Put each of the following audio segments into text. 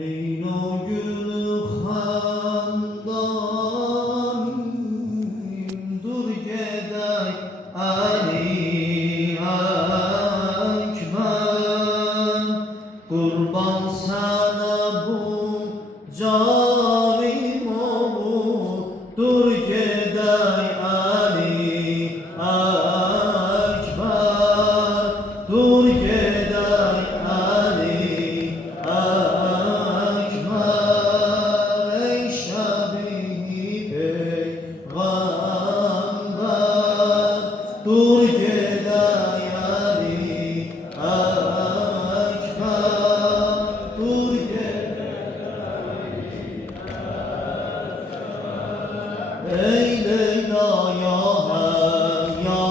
Ey o günü handanim dur gedey Ali Ekber kurban sana bu canim olur dur gedey Ali Ekber dur gedey Ali dur gedey Ali Ekber dur gedey ey Leyla ya ya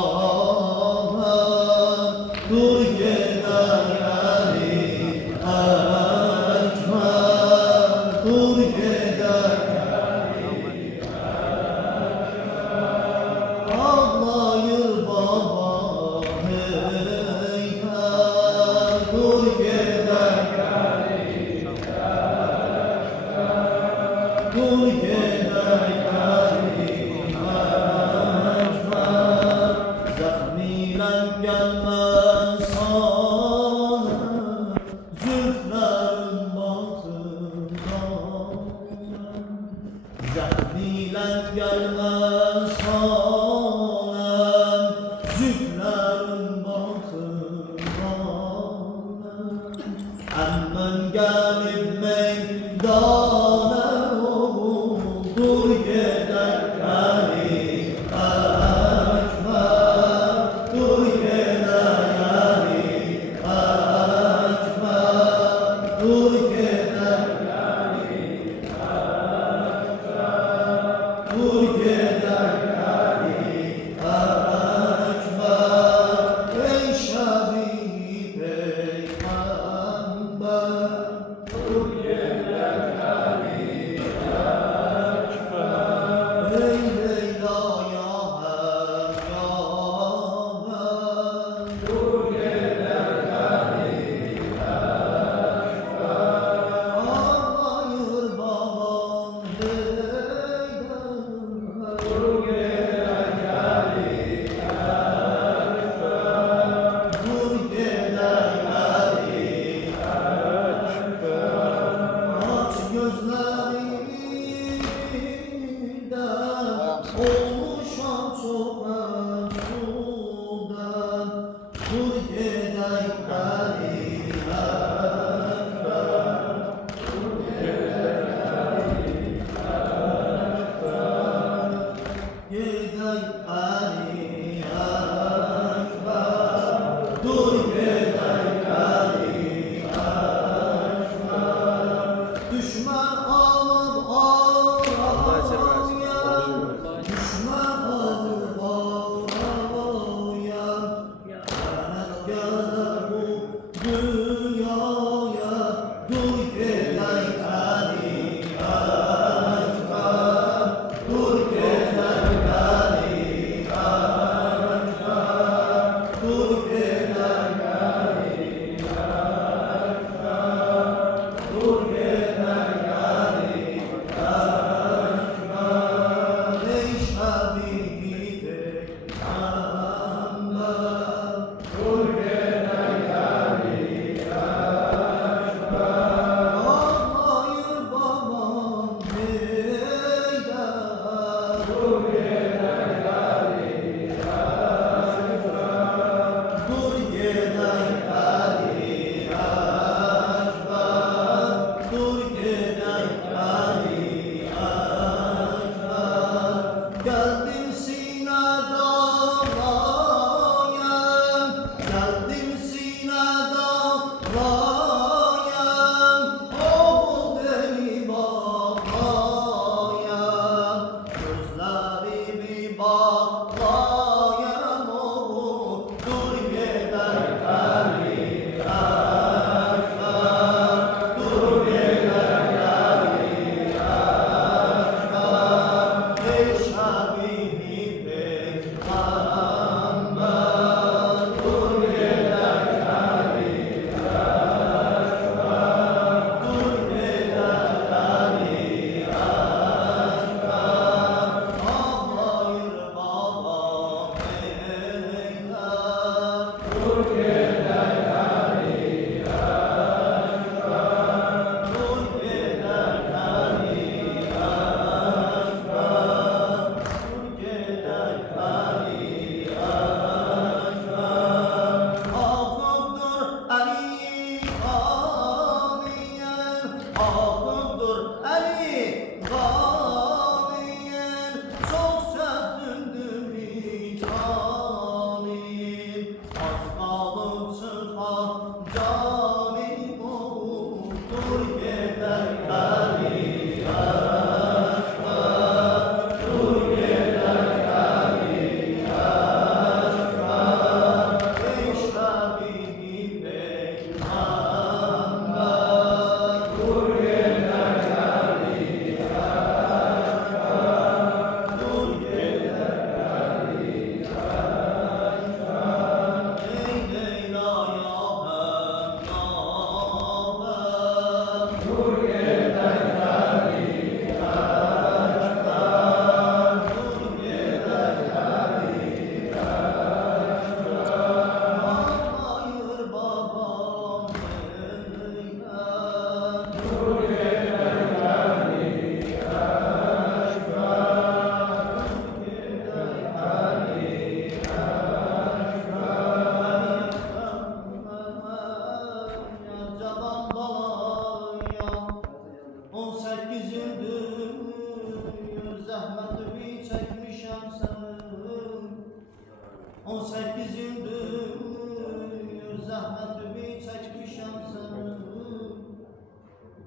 dur gedey Ali Ekber dur gedey ağlayır baba heykel dur gedey dur gedey zahmilen gelmez sana zülflerin batından zahmilen gelmez sana zülflerin batından hemen gelip meydana dur gedey Ali Ekber dur gedey Ali Ekber dur gedey dur gedey Ali Ekber ey şebi peygamber dur gedey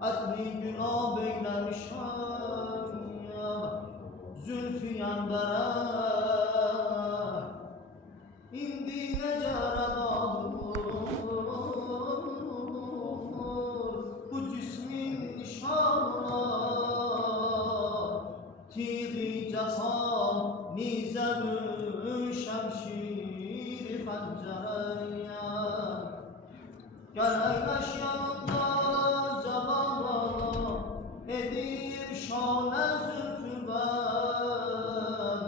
Etri günah beylemişem ya Zülfü yanbara İndi necare bağlıdır Bu cismin nişanına Tiri cefa nizemü şemşir pencereye Gel eyleş yanımda cevabana Edeyim şane zülfü ben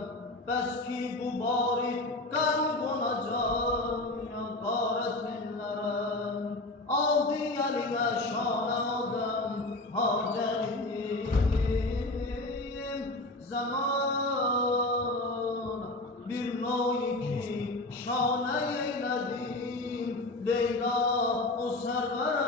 Bes ki bu bari kalp olacak ya garetinlere Aldı eline şane adam hacerim Zaman bir noy ki şane eyledim Leyla o server